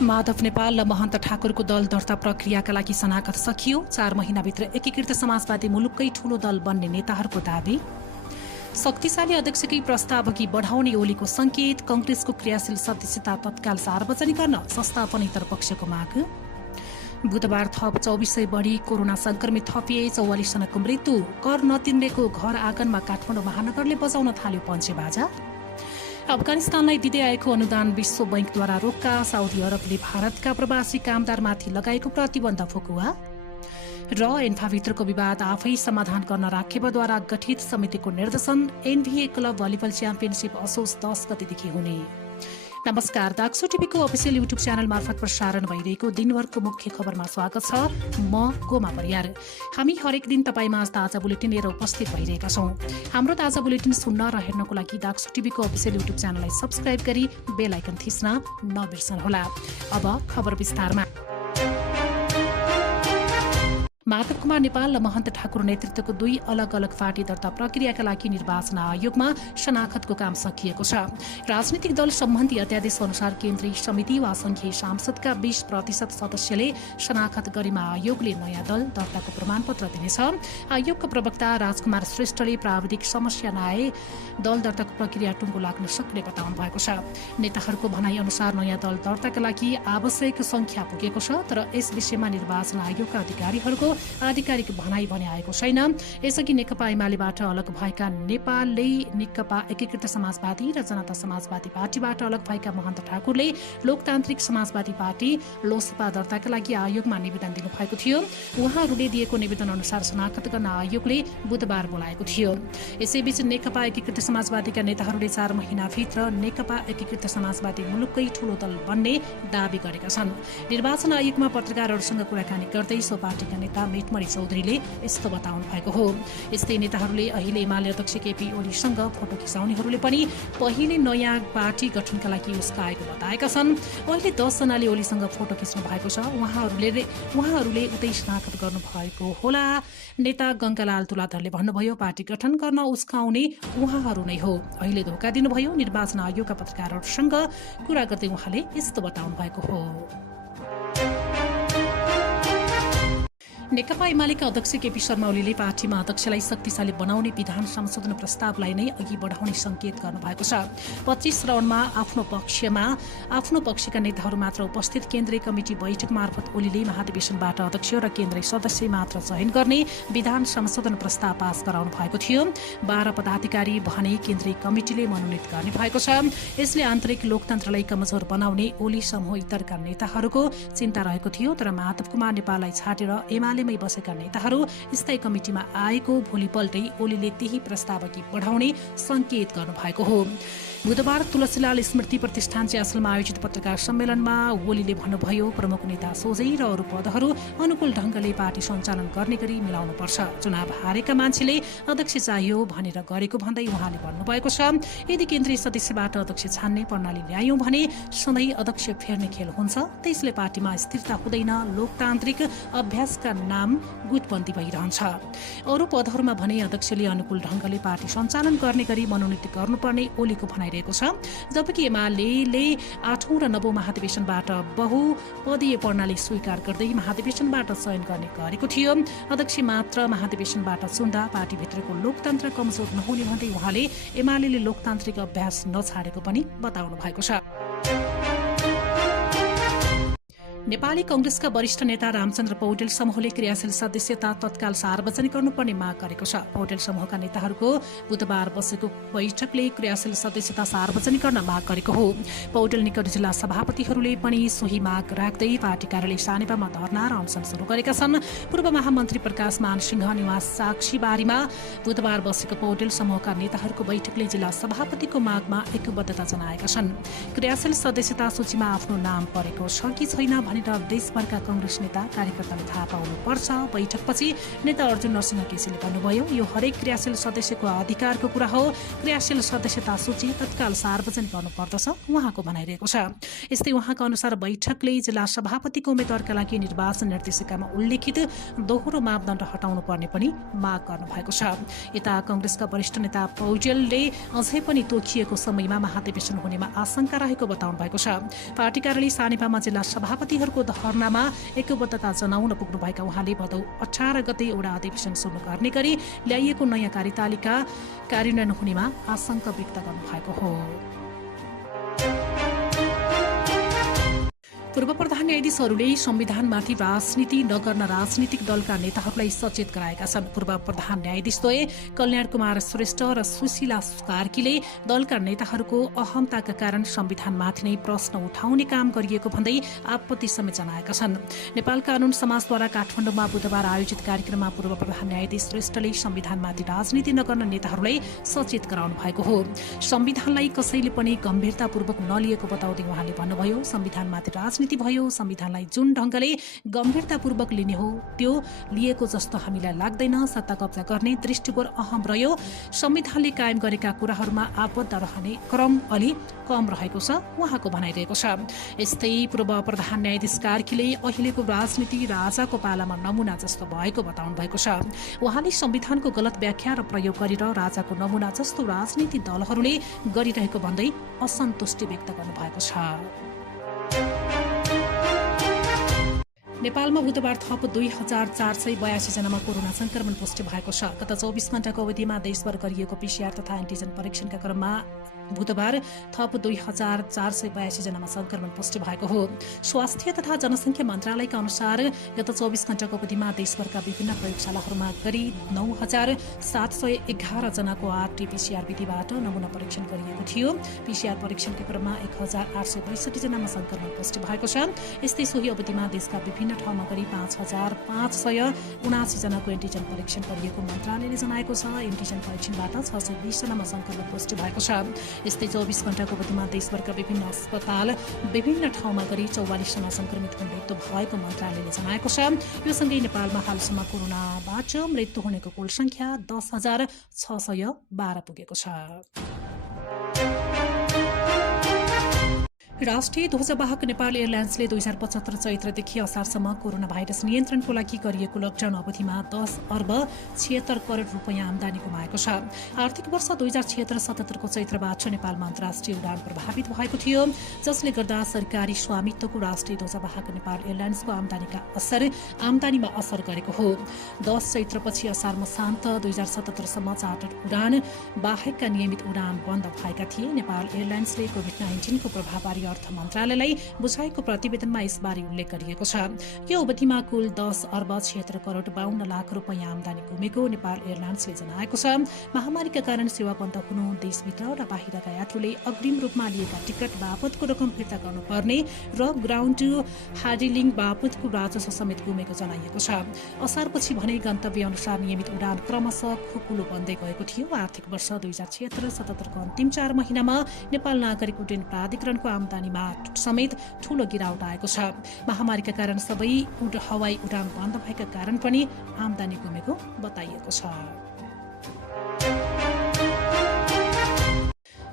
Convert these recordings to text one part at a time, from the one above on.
माधव नेपाल र महन्त ठाकुरको दल दर्ता प्रक्रियाका लागि शनाखत सकियो। 4 महिनाभित्र एकीकृत समाजवादी मुलुककै ठूलो दल बन्ने नेताहरूको दावी। शक्तिशाली अध्यक्षकै प्रस्ताव अघि बढाउने ओलीको संकेत। कंग्रेसको क्रियाशील सदस्यता तत्काल सार्वजनिक गर्न संस्थापनेतर पक्षको माग। बुधबार थप 2400 बढी कोरोना संक्रमित थपिए। 44 जनाको मृत्यु। कर नतिर्नेको घर आँगनमा काठमाडौँ महानगरले बजाउन थाल्यो पञ्चे बाजा। अफगानिस्तानलाई दिँदै आएको अनुदान विश्व बैंकद्वारा रोक्का। साउदी अरबले भारतका प्रवासी कामदारमाथि लगाएको प्रतिबन्ध फुकुवा। र एन्फाभित्रको विवाद आफै समाधान गर्न राखेबद्वारा गठित समितिको निर्देशन। एनभीए क्लब भलिबल च्याम्पियनशिप असोज 10 गतेदेखि हुने। नमस्कार, दाक्सो टिभीको अफिसियल युट्युब च्यानल मार्फत प्रसारण भइरहेको दिनभरको मुख्य खबरमा स्वागत छ। म गोमा परियार। हामी हरेक दिन तपाईमा ताजा बुलेटिन लिएर उपस्थित भइरहेका छौं। हाम्रो ताजा बुलेटिन सुन्न र हेर्नको लागि दाक्सो टिभीको अफिसियल युट्युब च्यानललाई सब्स्क्राइब गरी बेल आइकन थिच्न नबिर्सनुहोला। अब खबर विस्तारमा। माधव कुमार नेपाल र महन्त ठाकुर नेतृत्वको 2 अलग अलग पार्टी दर्ता प्रक्रियाका लागि निर्वाचन आयोगमा शनाखतको काम सकिएको छ। राजनीतिक दल सम्बन्धी अध्यादेश अनुसार केन्द्रीय समिति वा संघीय सांसदका 20% सदस्यले शनाखत गरेमा आयोगले नयाँ दल दर्ताको प्रमाणपत्र दिनेछ। आयोगका प्रवक्ता राजकुमार श्रेष्ठले प्राविधिक समस्या नआए दल दर्ताको प्रक्रिया टुङ्गो लाग्न सक्ने बताउनु भएको छ। नेताहरूको भनाइ अनुसार नयाँ दल दर्ताका लागि आवश्यक संख्या पुगेको छ, तर यस विषयमा निर्वाचन आयोगका अधिकारीहरूको आधिकारिक भनाइ भने आएको छैन। यसअघि नेकपा एमालेबाट अलग भएका नेपालले नेकपा एकीकृत समाजवादी र जनता समाजवादी पार्टीबाट अलग भएका महन्त ठाकुरले लोकतान्त्रिक समाजवादी पार्टी लोसपा दर्ताका लागि आयोगमा निवेदन दिनुभएको थियो। उहाँहरूले दिएको निवेदन अनुसार शनाखत गर्न आयोगले बुधबार बोलाएको थियो। यसैबीच नेकपा एकीकृत समाजवादीका नेताहरूले 4 महिनाभित्र नेकपा एकीकृत समाजवादी मुलुककै ठूलो दल बन्ने दावी गरेका छन्। निर्वाचन आयोगमा पत्रकारहरूसँग कुराकानी गर्दै सो पार्टीका नेता मेटमणि चौधरीले यस्तो बताउनु भएको हो। यस्तै नेताहरूले अहिले एमाले अध्यक्ष केपी ओलीसँग फोटो खिचाउनेहरूले पनि पहिले नयाँ पार्टी गठनका लागि उस्काएको बताएका छन्। अहिले 10 जनाले ओलीसँग फोटो खिच्नु भएको छ। उहाँहरूले उतै शनाखत गर्नुभएको होला। नेता गङ्गालाल तुलाधरले भन्नुभयो, पार्टी गठन गर्न उस्काउने उहाँहरू नै हो। अहिले धोका दिनुभयो। निर्वाचन आयोगका पत्रकारहरूसँग कुरा गर्दै उहाँले यस्तो बताउनु भएको हो। नेकपा एमालेका अध्यक्ष केपी शर्मा ओलीले पार्टीमा अध्यक्षलाई शक्तिशाली बनाउने विधान संशोधन प्रस्तावलाई नै अघि बढाउने संकेत गर्नुभएको छ। 25 राउण्डमा आफ्नो पक्षका नेताहरू मात्र उपस्थित केन्द्रीय कमिटी बैठक मार्फत ओलीले महाधिवेशनबाट अध्यक्ष र केन्द्रीय सदस्य मात्र चयन गर्ने विधान संशोधन प्रस्ताव पास गराउनु भएको थियो। 12 पदाधिकारी भने केन्द्रीय कमिटिले मनोनित गर्ने भएको छ। यसले आन्तरिक लोकतन्त्रलाई कमजोर बनाउने ओली समूह इतरका नेताहरूको चिन्ता रहेको थियो, तर माधव कुमार नेपाललाई छाडेर एमाले बसेका नेताहरू स्थायी कमिटिमा आएको भोलिपल्टै ओलीले त्यही प्रस्ताव अघि बढाउने संकेत गर्नुभएको हो। बुधबार तुलसीलाल स्मृति प्रतिष्ठान च्यासलमा आयोजित पत्रकार सम्मेलनमा ओलीले भन्नुभयो, प्रमुख नेता सोझै र अरू पदहरू अनुकूल ढंगले पार्टी सञ्चालन गर्ने गरी मिलाउनुपर्छ। चुनाव हारेका मान्छेले अध्यक्ष चाहियो भनेर गरेको भन्दै उहाँले भन्नुभएको छ, यदि केन्द्रीय सदस्यबाट अध्यक्ष छान्ने प्रणाली ल्यायौं भने सधैँ अध्यक्ष फेर्ने खेल हुन्छ। त्यसले पार्टीमा स्थिरता हुँदैन। लोकतान्त्रिक अभ्यासका नाम गुटबन्दी भइरहन्छ। अरू पदहरूमा भने अध्यक्षले अनुकूल ढंगले पार्टी सञ्चालन गर्ने गरी मनोनित गर्नुपर्ने ओलीको भनाइ रहेको छ। जबकि एमाले 8औं र 9औं महाधिवेशनबाट बहुपदीय प्रणाली स्वीकार गर्दै महाधिवेशनबाट चयन गर्ने गरेको थियो। अध्यक्ष मात्र महाधिवेशनबाट चुन्दा पार्टीभित्रको लोकतन्त्र कमजोर नहुने भन्दै उहाँले एमाले लोकतान्त्रिक अभ्यास नछाडेको पनि बताउनु भएको छ। नेपाली कंग्रेसका वरिष्ठ नेता रामचन्द्र पौडेल समूहले क्रियाशील सदस्यता तत्काल सार्वजनिक गर्नुपर्ने माग गरेको छ। पौडेल समूहका नेताहरूको बुधबार बसेको बैठकले क्रियाशील सदस्यता सार्वजनिक गर्न माग गरेको हो। पौडेल निकट जिल्ला सभापतिहरूले पनि सोही माग राख्दै पार्टी कार्यालय सानेपामा धरना र अनसन शुरू गरेका छन्। पूर्व महामन्त्री प्रकाश मानसिंह निवास साक्षीबारीमा बुधबार बसेको पौडेल समूहका नेताहरूको बैठकले जिल्ला सभापतिको मागमा एकबद्धता जनाएका छन्। क्रियाशील सदस्यता सूचीमा आफ्नो नाम परेको छ कि छैन भनेर देशभरका कांग्रेस नेता कार्यकर्ताले थाहा पाउनुपर्छ। बैठकपछि नेता अर्जुन नरसिंह केसीले भन्नुभयो, यो हरेक क्रियाशील सदस्यको अधिकारको कुरा हो। क्रियाशील सदस्यता सूची तत्काल सार्वजनिक गर्नुपर्दछ उहाँको भनाइरहेको छ। यस्तै उहाँका अनुसार बैठकले जिल्ला सभापतिको उम्मेद्वारका लागि निर्वाचन निर्देशिकामा उल्लेखित दोहोरो मापदण्ड हटाउनु पर्ने पनि माग गर्नुभएको छ। यता कांग्रेसका वरिष्ठ नेता पौडेलले अझै पनि तोकिएको समयमा महाधिवेशन हुनेमा आशंका रहेको बताउनु भएको छ। पार्टी कार्यालय सानेपामा जिल्ला सभापतिहरूको धरनामा एकबद्धता जनाउन पुग्नुभएका उहाँले भदौ 18 गते एउटा अधिवेशन सुरु गर्ने गरी ल्याइएको नयाँ कार्यतालिका कार्यान्वयन हुनेमा आशंका व्यक्त गर्नुभएको हो। पूर्व प्रधान न्यायाधीशहरूले संविधानमाथि राजनीति नगर्न राजनीतिक दलका नेताहरूलाई सचेत गराएका छन्। पूर्व प्रधान न्यायाधीशद्वय कल्याण कुमार श्रेष्ठ र सुशीला कार्कीले दलका नेताहरूको अहमताका कारण संविधानमाथि नै प्रश्न उठाउने काम गरिएको भन्दै आपत्ति समेत जनाएका छन्। नेपाल कानून समाजद्वारा काठमाडौँमा बुधबार आयोजित कार्यक्रममा पूर्व प्रधान न्यायाधीश श्रेष्ठले संविधानमाथि राजनीति नगर्न नेताहरूलाई सचेत गराउनु भएको हो। संविधानलाई कसैले पनि गम्भीरतापूर्वक नलिएको बताउँदै उहाँले भन्नुभयो, संविधानमाथि राजनीति भयो, संविधानलाई जुन ढंगले गम्भीरतापूर्वक लिने हो त्यो लिएको जस्तो हामीलाई लाग्दैन। सत्ता कब्जा गर्ने दृष्टिकोण अहम रह्यो। संविधानले कायम गरेका कुराहरूमा आबद्ध रहने क्रम अलि कम रहेको छ उहाँको भनाइरहेको छ। यस्तै पूर्व प्रधान न्यायाधीश कार्कीले अहिलेको राजनीति राजाको पालामा नमुना जस्तो भएको बताउनु भएको छ। उहाँले संविधानको गलत व्याख्या र प्रयोग गरेर राजाको नमुना जस्तो राजनीति दलहरूले गरिरहेको भन्दै असन्तुष्टि व्यक्त गर्नुभएको छ। नेपालमा बुधबार थप 2482 जनामा कोरोना संक्रमण पुष्टि भएको छ। गत 24 घण्टाको अवधिमा देशभर गरिएको पीसीआर तथा एन्टिजन परीक्षणका क्रममा बुधबार थप 2482 जनामा संक्रमण पुष्टि भएको हो। स्वास्थ्य तथा जनसंख्या मन्त्रालयका अनुसार गत 24 घण्टाको अवधिमा देशभरका विभिन्न प्रयोगशालाहरूमा गरी 9711 जनाको आरटीपीसीआर विधिबाट नमुना परीक्षण गरिएको थियो। पीसीआर परीक्षणका क्रममा 1862 जनामा संक्रमण पुष्टि भएको छ। यस्तै सोही अवधिमा देशका विभिन्न ठाउँमा गरी 5579 जनाको एन्टिजन परीक्षण गरिएको मन्त्रालयले जनाएको छ। एन्टिजन परीक्षणबाट 620 जनामा संक्रमण पुष्टि भएको छ। यस्तै 24 घण्टाको अवधिमा देशभरका विभिन्न अस्पताल विभिन्न ठाउँमा गरी 44 जना संक्रमितको मृत्यु भएको मन्त्रालयले जनाएको छ। यो सँगै नेपालमा हालसम्म कोरोनाबाट मृत्यु हुनेको कुल संख्या 10,612 पुगेको छ। राष्ट्रिय ध्वजवाहक नेपाल एयरलाइन्सले 2075 चैत्रदेखि असारसम्म कोरोना भाइरस नियन्त्रणको लागि गरिएको लकडाउन अवधिमा 10 अर्ब 76 करोड रुपियाँ आमदानी गुमाएको छ। आर्थिक वर्ष 2076-77 को चैत्रबाट नेपालमा अन्तर्राष्ट्रिय उडान प्रभावित भएको थियो, जसले गर्दा सरकारी स्वामित्वको राष्ट्रिय ध्वजवाहक नेपाल एयरलाइन्सको आमदानीमा असर गरेको हो। 10 चैत्रपछि असार मसान्त 2077 सम्म चार्टर उडान बाहेकका नियमित उडान बन्द भएका थिए। नेपाल एयरलाइन्सले कोभिड-19 को प्रभावबारे अर्थ मन्त्रालयलाई बुझाएको प्रतिवेदनमा यसबारे उल्लेख गरिएको छ। यो अवधिमा कुल 10 अर्ब 76 करोड 52 लाख रुपियाँ आमदानी गुमेको नेपाल एयरलाइन्सले जनाएको छ। महामारीका कारण सेवा बन्द हुनु, देशभित्र र बाहिरका यात्रुले अग्रिम रूपमा लिएका टिकट बापतको रकम फिर्ता गर्नुपर्ने र ग्राउन्ड ह्यान्डलिङ बापतको राजस्व समेत गुमेको जनाइएको छ। असारपछि भने गन्तव्य अनुसार नियमित उडान क्रमशः खुकुलो बन्दै गएको थियो। आर्थिक वर्ष 2076-77 को अन्तिम 4 महिनामा नेपाल नागरिक उड्डयन प्राधिकरणको आमदानीमा समेत ठूलो गिरावट आएको छ। महामारीका कारण सबै हवाई उडान बन्द भएका कारण पनि आमदानी गुमेको बताइएको छ।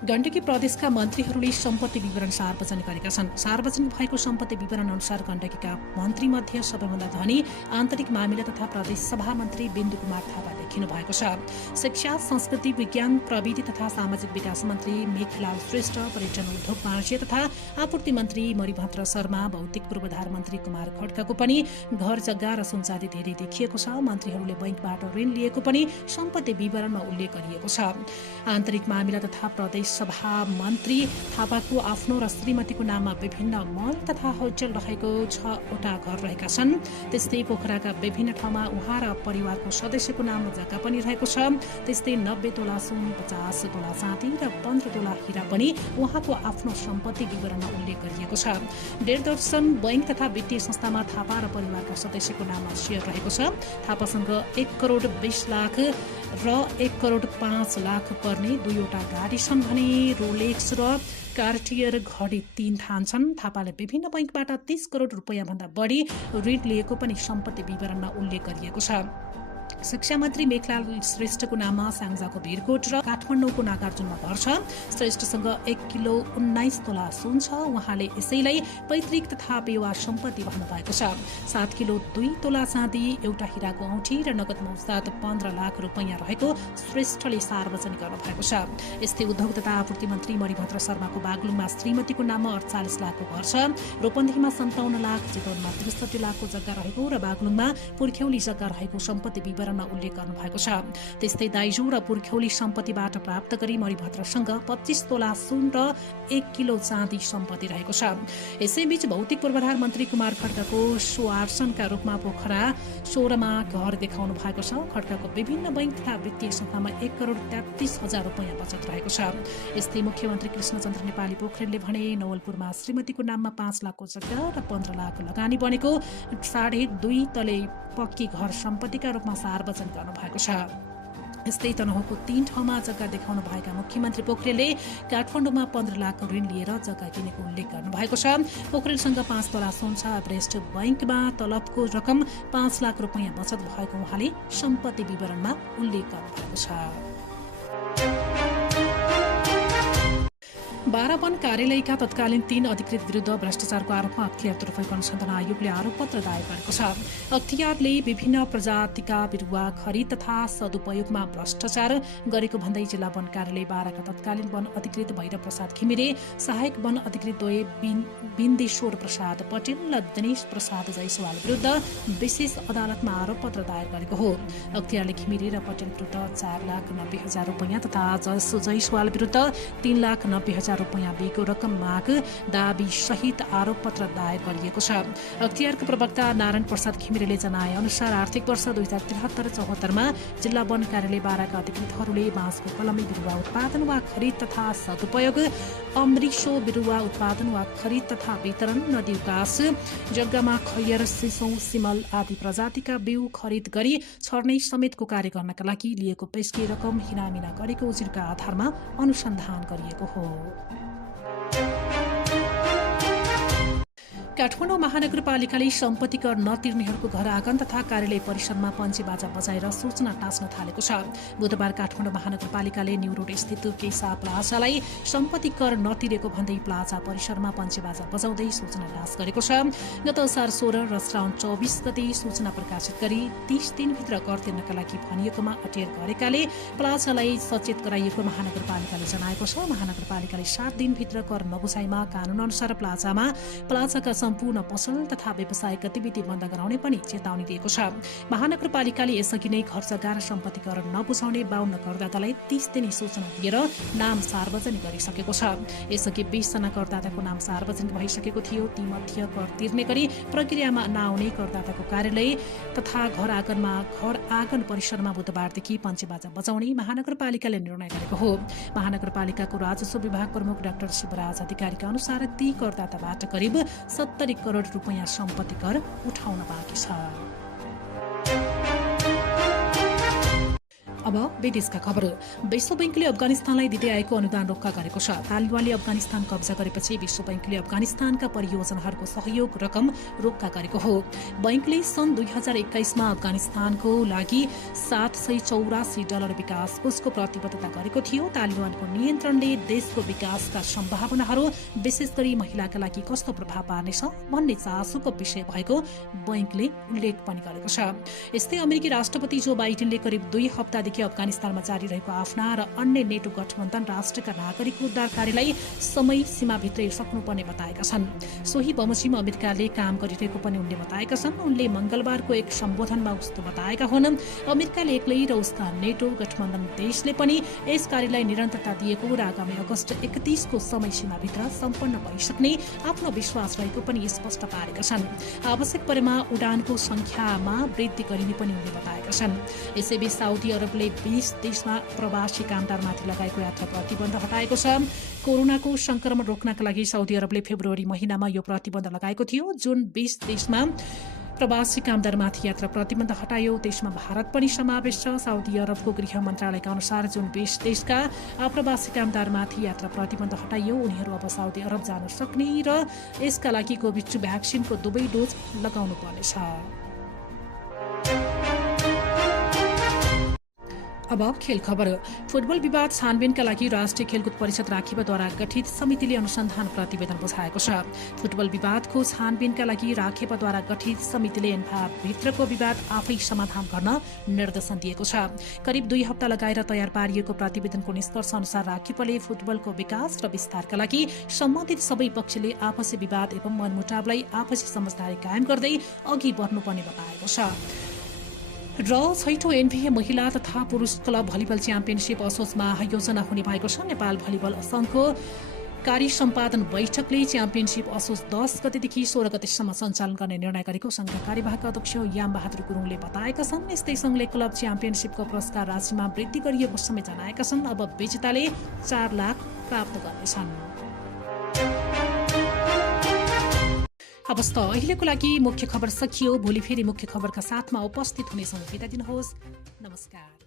गण्डकी प्रदेशका मन्त्रीहरूले सम्पत्ति विवरण सार्वजनिक गरेका छन्। सार्वजनिक भएको सम्पत्ति विवरण अनुसार गण्डकीका मन्त्री मध्ये सबैभन्दा धनी आन्तरिक मामिला तथा प्रदेश सभा मन्त्री बिन्दु कुमार थापा देखिनु भएको छ। शिक्षा, संस्कृति, विज्ञान, प्रविधि तथा सामाजिक विकास मन्त्री मेखलाल श्रेष्ठ, पर्यटन उद्योग वाणिज्य तथा आपूर्ति मन्त्री मरिभद्र शर्मा, भौतिक पूर्वाधार मन्त्री कुमार खड्काको पनि घर जग्गा र सुनचाँदी धेरै देखिएको छ। मन्त्रीहरूले बैंकबाट ऋण लिएको पनि सम्पत्ति विवरणमा उल्लेख गरिएको छ। आन्तरिक मामिला तथा प्रदेश सभा मन्त्री थापाको आफ्नो र श्रीमतीको नाममा विभिन्न मल तथा होटल रहेको 6वटा घर रहेका छन्। त्यस्तै पोखराका विभिन्न ठाउँमा उहाँ र परिवारको सदस्यको नाममा जग्गा पनि रहेको छ। त्यस्तै 90 तोला सुन, 50 तोला चाँदी र 15 तोला हिरा पनि उहाँको आफ्नो सम्पत्ति विवरणमा उल्लेख गरिएको छ। 1.5 दर्जन बैंक तथा वित्तीय संस्थामा थापा र परिवारका सदस्यको नाममा सेयर रहेको छ। थापासँग 1 करोड 20 लाख र 1 करोड 5 लाख पर्ने 2वटा गाडी छन् भने भने रोलेक्स र कार्टियर घडी 3 ठान्छन्। थापाले विभिन्न बैंकबाट 30 करोड रुपैयाँभन्दा बढी ऋण लिएको पनि सम्पत्ति विवरणमा उल्लेख गरिएको छ। शिक्षा मन्त्री मेघलाल श्रेष्ठको नाममा स्याङ्जाको भिरकोट र काठमाडौँको नागार्जुनमा घर छ। श्रेष्ठसँग 1 किलो 19 तोला सुन छ। उहाँले यसैलाई पैतृक तथा बेवा सम्पत्ति भन्नु भएको छ। 7 किलो 2 तोला चाँदी, एउटा हिराको औँठी र नगद मौसात 15 लाख रुपैयाँ रहेको श्रेष्ठले सार्वजनिक गर्नु भएको छ। यस्तै उद्योग तथा आपूर्ति मन्त्री मणिभद्र शर्माको बागलुङमा श्रीमतीको नाममा 48 लाखको घर छ। रूपन्देहीमा 57 लाख, चितवनमा 63 लाखको जग्गा रहेको र बागलुङमा पुर्ख्यौली जग्गा रहेको सम्पत्ति विवरणमा उल्लेख गर्नु भएको छ। त्यस्तै दाइजो र पुर्ख्यौली सम्पत्तिबाट प्राप्त गरी मणिभद्रसँग 25 तोला सुन र 1 किलो चाँदी सम्पत्ति रहेको छ। यसैबीच भौतिक पूर्वाधार मन्त्री कुमार खड्काको सुआर्सनका रूपमा पोखरा 16 मा घर देखाउनु भएको छ। खड्काको विभिन्न बैंक तथा वित्तीय संस्थामा 1 करोड 33 हजार रुपैयाँ बचत रहेको छ। यस्तै मुख्यमन्त्री कृष्णचन्द्र नेपाली पोखरेलले भने नवलपुरमा श्रीमतीको नाममा 5 लाखको जग्गा र 15 लाख लगानी बनेको 2.5 तले पक्की घर सम्पत्तिका रूपमा सार्वजनिक गर्नु भएको छ। यस्तै तनहुँको 3 ठाउँमा जग्गा देखाउनु भएका मुख्यमन्त्री पोखरेलले काठमाडौँमा 15 लाख ऋण लिएर जग्गा किनेको उल्लेख गर्नु भएको छ। पोखरेलसँग 5 तोला सुन छ। एभरेस्ट बैंकमा तलबको रकम 5 लाख रुपैयाँ बचत भएको उहाँले सम्पत्ति विवरणमा उल्लेख गर्नु भएको छ। 12 वन कार्यालयका तत्कालीन 3 अधिकृत विरुद्ध भ्रष्टाचारको आरोपमा अख्तियार तर्फको अनुसन्धान आयोगले आरोपपत्र दायर गरेको छ। अख्तियारले विभिन्न प्रजातिका बिरुवा खरिद तथा सदुपयोगमा भ्रष्टाचार गरेको भन्दै जिल्ला वन कार्यालय 12 का तत्कालीन वन अधिकृत भैरव प्रसाद घिमिरे, सहायक वन अधिकृत द्वय बिन्देश्वर प्रसाद पटेल र दिनेश प्रसाद जयसवाल विरुद्ध विशेष अदालतमा आरोपपत्र दायर गरेको हो। अख्तियारले घिमिरे र पटेल विरुद्ध 4,90,000 रुपैयाँ तथा जयसवाल विरुद्ध 3,90,000 रुपैयाँ बेको रकम माग दाबी सहित आरोपपत्र दायर गरिएको छ। अख्तियारको प्रवक्ता नारायण प्रसाद घिमिरेले जनाए अनुसार आर्थिक वर्ष 2073-74 मा जिल्ला वन कार्यालय 12 का अधिकृतहरूले बाँसको कलमी बिरुवा उत्पादन वा खरिद तथा सदुपयोग, अमृषो बिरुवा उत्पादन वा खरिद तथा वितरण, नदी विकास जग्गामा खैर, सिसौं, सिमल आदि प्रजातिका बिउ खरिद गरी छर्ने समेतको कार्य गर्नका लागि लिएको पेशकी रकम हिनामिना गरेको उजुरका आधारमा अनुसन्धान गरिएको हो। काठमाडौँ महानगरपालिकाले सम्पत्ति कर नतिर्नेहरूको घर आँगन तथा कार्यालय परिसरमा पञ्चे बाजा बजाएर सूचना टाँच्न थालेको छ। बुधबार काठमाडौँ महानगरपालिकाले न्यू रोड स्थित केसा प्लाजालाई सम्पत्ति कर नतिरेको भन्दै प्लाजा परिसरमा पञ्चे बाजा बजाउँदै सूचना टाँच गरेको छ। गत असार 16 र श्रावण 24 गते सूचना प्रकाशित गरी 30 दिनभित्र कर तिर्नका लागि भनिएकोमा अटेर गरेकाले प्लाजालाई सचेत गराइएको महानगरपालिकाले जनाएको छ। महानगरपालिकाले 7 दिनभित्र कर नबुझाइमा कानून अनुसार प्लाजाका सम्पूर्ण पसल तथा व्यावसायिक गतिविधि बन्द गराउने पनि चेतावनी दिएको छ। महानगरपालिकाले यसअघि नै घर जग्गा र सम्पत्ति कर नबुझाउने 52 करदातालाई 30 दिने सूचना दिएर नाम सार्वजनिक गरिसकेको छ। यसअघि 20 जना करदाताको नाम सार्वजनिक भइसकेको थियो। तीमध्ये कर तिर्ने गरी प्रक्रियामा नआउने करदाताको कार्यालय तथा घर आँगन परिसरमा बुधबारदेखि पञ्चेबाजा बजाउने महानगरपालिकाले निर्णय गरेको हो। महानगरपालिकाको राजस्व विभाग प्रमुख डाक्टर शिवराज अधिकारीका अनुसार ती करदाताबाट करिब 70 करोड रुपैयाँ सम्पत्ति कर उठाउन बाँकी छ। अब विदेशका खबर। विश्व बैंकले अफगानिस्तानलाई दिँदै आएको अनुदान रोक्का गरेको छ। तालिबानले अफगानिस्तान कब्जा गरेपछि विश्व बैंकले अफगानिस्तानका परियोजनाहरूको सहयोग रकम रोक्का गरेको हो। बैंकले सन् 2021 मा अफगानिस्तानको लागि $784 विकास कोषको प्रतिबद्धता गरेको थियो। तालिबानको नियन्त्रणले देशको विकासका सम्भावनाहरू विशेष गरी महिलाका लागि कस्तो प्रभाव पार्नेछ भन्ने चासोको विषय भएको बैंकले उल्लेख पनि गरेको छ। यस्तै अमेरिकी राष्ट्रपति जो बाइडेनले करिब 2 हप्तादेखि अफगानिस्तानमा जारी रहेको आफ्ना र अन्य नेटो गठबन्धन राष्ट्रका नागरिक उद्धार कार्यलाई समय सीमाभित्रै सक्नुपर्ने बताएका छन्। सोही बमोजिम अमेरिकाले काम गरिरहेको पनि उनले बताएका छन्। उनले मंगलबारको एक सम्बोधनमा उस्तो बताएका हुन्, अमेरिकाले एक्लै र उसका नेटो गठबन्धन देशले पनि यस कार्यलाई निरन्तरता दिएको र आगामी अगस्त 31 को समय सीमाभित्र सम्पन्न भइसक्ने आफ्नो विश्वास रहेको पनि स्पष्ट पारेका छन्। आवश्यक परेमा उडानको संख्यामा वृद्धि गरिने पनि उनले बताएका छन्। यसैबीच साउदी अरबले 20 देशमा प्रवासी कामदारमाथि लगाएको यात्रा प्रतिबन्ध हटाएको छ। कोरोनाको संक्रमण रोक्नका लागि साउदी अरबले फेब्रुअरी महिनामा यो प्रतिबन्ध लगाएको थियो, जुन 20 देशमा प्रवासी कामदारमाथि यात्रा प्रतिबन्ध हटायो, त्यसमा भारत पनि समावेश छ। साउदी अरबको गृह मन्त्रालयका अनुसार जुन 20 देशका अप्रवासी कामदारमाथि यात्रा प्रतिबन्ध हटाइयो, उनीहरू अब साउदी अरब जान सक्ने र यसका लागि कोभिड भ्याक्सिनको दुवै डोज लगाउनु पर्नेछ। अब खेल खबर। फुटबल विवाद छानबिनका लागि राष्ट्रिय खेलकुद परिषद राखेपाद्वारा गठित समितिले अनुसन्धान प्रतिवेदन बुझाएको छ। फुटबल विवादको छानबिनका लागि राखेपाद्वारा गठित समितिले भित्रको विवाद आफै समाधान गर्न निर्देशन दिएको छ। करिब 2 हप्ता लगाएर तयार पारिएको प्रतिवेदनको निष्कर्ष अनुसार राखेपाले फुटबलको विकास र विस्तारका लागि सम्बन्धित सबै पक्षले आपसी विवाद एवं मनमुटावलाई आपसी समझदारी कायम गर्दै अघि बढ्नुपर्ने बताएको छ। र छैठौं एनबिए महिला तथा पुरुष क्लब भलिबल च्याम्पियनसिप असोजमा आयोजना हुने भएको छ। नेपाल भलिबल संघको कार्य सम्पादन बैठकले च्याम्पियनसिप असोज 10 गतेदेखि 16 गतेसम्म सञ्चालन गर्ने निर्णय गरेको संघका कार्यवाहक अध्यक्ष याम बहादुर गुरुङले बताएका छन्। यस्तै संघले क्लब च्याम्पियनसिपको पुरस्कार राशिमा वृद्धि गरिएको समेत जनाएका छन्। अब विजेताले 4 लाख प्राप्त गर्नेछन्। अवस्था अहिलेको लागि मुख्य खबर सकियो। भोलि फेरि मुख्य खबरका साथमा उपस्थित हुनेछौँ। बिदा दिनुहोस्। नमस्कार।